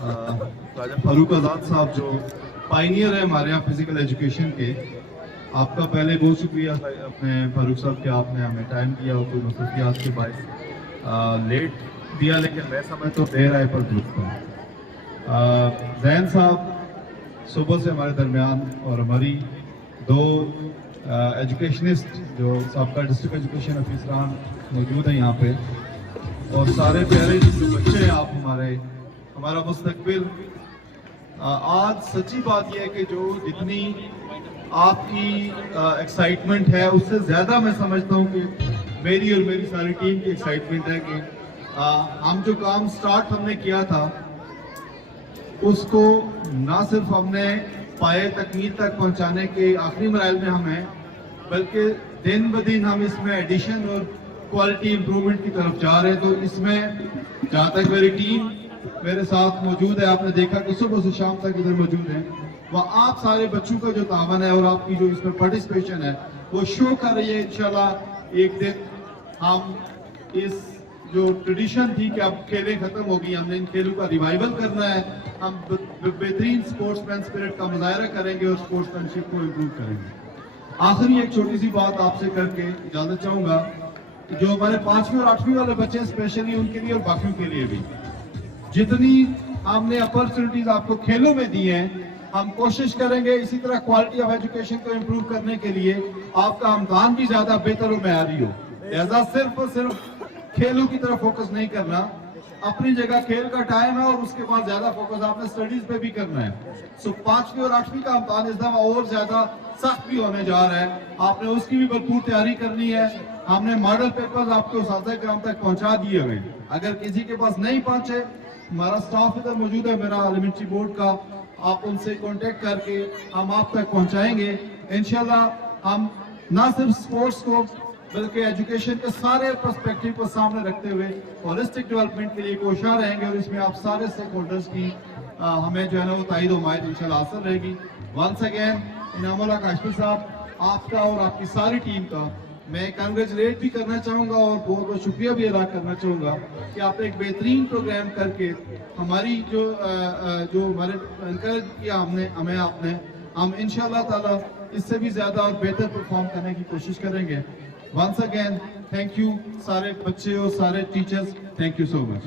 राजा फारूक आज़ाद साहब जो पाइनियर है हमारे यहाँ फिजिकल एजुकेशन के, आपका पहले बहुत शुक्रिया अपने फारूक साहब के, आपने हमें टाइम दिया और कोई मसरूफियात के बायस लेट दिया, लेकिन मैं समझ तो देर आए पर दुरुस्त था। जैन साहब सुबह से हमारे दरमियान, और हमारी दो एजुकेशनिस्ट जो सबका डिस्ट्रिक्ट एजुकेशन ऑफिसरान मौजूद हैं यहाँ पे, और सारे प्यारे जो बच्चे हैं आप हमारा मुस्तकबिल। आज सच्ची बात यह है कि जो जितनी आपकी एक्साइटमेंट है उससे ज़्यादा मैं समझता हूँ कि मेरी और मेरी सारी टीम की एक्साइटमेंट है कि हम जो काम स्टार्ट हमने किया था उसको ना सिर्फ हमने पाए तकमील तक पहुँचाने के आखिरी मराइल में हम हैं, बल्कि दिन ब दिन हम इसमें एडिशन और क्वालिटी इम्प्रूवमेंट की तरफ जा रहे हैं। तो इसमें जहाँ तक मेरी टीम मेरे साथ मौजूद है, आपने देखा कि सुबह से शाम तक इधर मौजूद है, वह आप सारे बच्चों का जो तावन है और आपकी जो इसमें पार्टिसिपेशन है वो शो कर रही है। इंशाल्लाह एक दिन हम इस जो ट्रेडिशन थी कि अब खेलें खत्म हो गई, हमने इन खेलों का रिवाइवल करना है, हम बेहतरीन स्पोर्ट्समैन स्पिरिट का मुजाहरा करेंगे और स्पोर्ट्समैनशिप को इम्प्रूव करेंगे। आखिरी एक छोटी सी बात आपसे करके इजाजत चाहूंगा, जो हमारे 5वीं और 8वीं वाले बच्चे स्पेशली उनके लिए और बाकियों के लिए भी, जितनी हमने अपॉर्चुनिटीज आपको खेलों में दी हैं, हम कोशिश करेंगे इसी तरह क्वालिटी ऑफ एजुकेशन को इम्प्रूव करने के लिए आपका इम्तिहान भी ज्यादा बेहतर और मयारी हो। लिहाजा सिर्फ और सिर्फ खेलों की तरफ फोकस नहीं करना, अपनी जगह खेल का टाइम है और उसके बाद ज्यादा फोकस आपने स्टडीज पे भी करना है। सो 5वीं और 8वीं का इम्तिहान इस दफा और ज्यादा सख्त भी होने जा रहा है, आपने उसकी भी भरपूर तैयारी करनी है। हमने मॉडल पेपर्स आपके उस्ताद किराम तक पहुंचा दिए हुए, अगर किसी के पास नहीं पहुंचे हमारा स्टाफ इधर मौजूद है मेरा एलिमेंट्री बोर्ड का, आप उनसे कांटेक्ट करके हम आप तक पहुंचाएंगे। इंशाल्लाह हम ना सिर्फ स्पोर्ट्स को बल्कि एजुकेशन के सारे पर्सपेक्टिव को सामने रखते हुए होलिस्टिक डेवलपमेंट के लिए कोशिश रहेंगे, और इसमें आप सारे स्टेक होल्डर्स की हमें जो है ना वो ताईद उम्मीद इंशाल्लाह हासिल रहेगी। वंस अगेन इनामुल्लाह काशफी साहब, आपका और आपकी सारी टीम का मैं कंग्रेचुलेट भी करना चाहूँगा और बहुत बहुत शुक्रिया भी अदा करना चाहूँगा कि आपने एक बेहतरीन प्रोग्राम करके हमारी जो हमारे इनकरेज किया हमें आपने, हम इंशाल्लाह ताला इससे भी ज़्यादा और बेहतर परफॉर्म करने की कोशिश करेंगे। वंस अगेन थैंक यू सारे बच्चे और सारे teachers, thank you so much.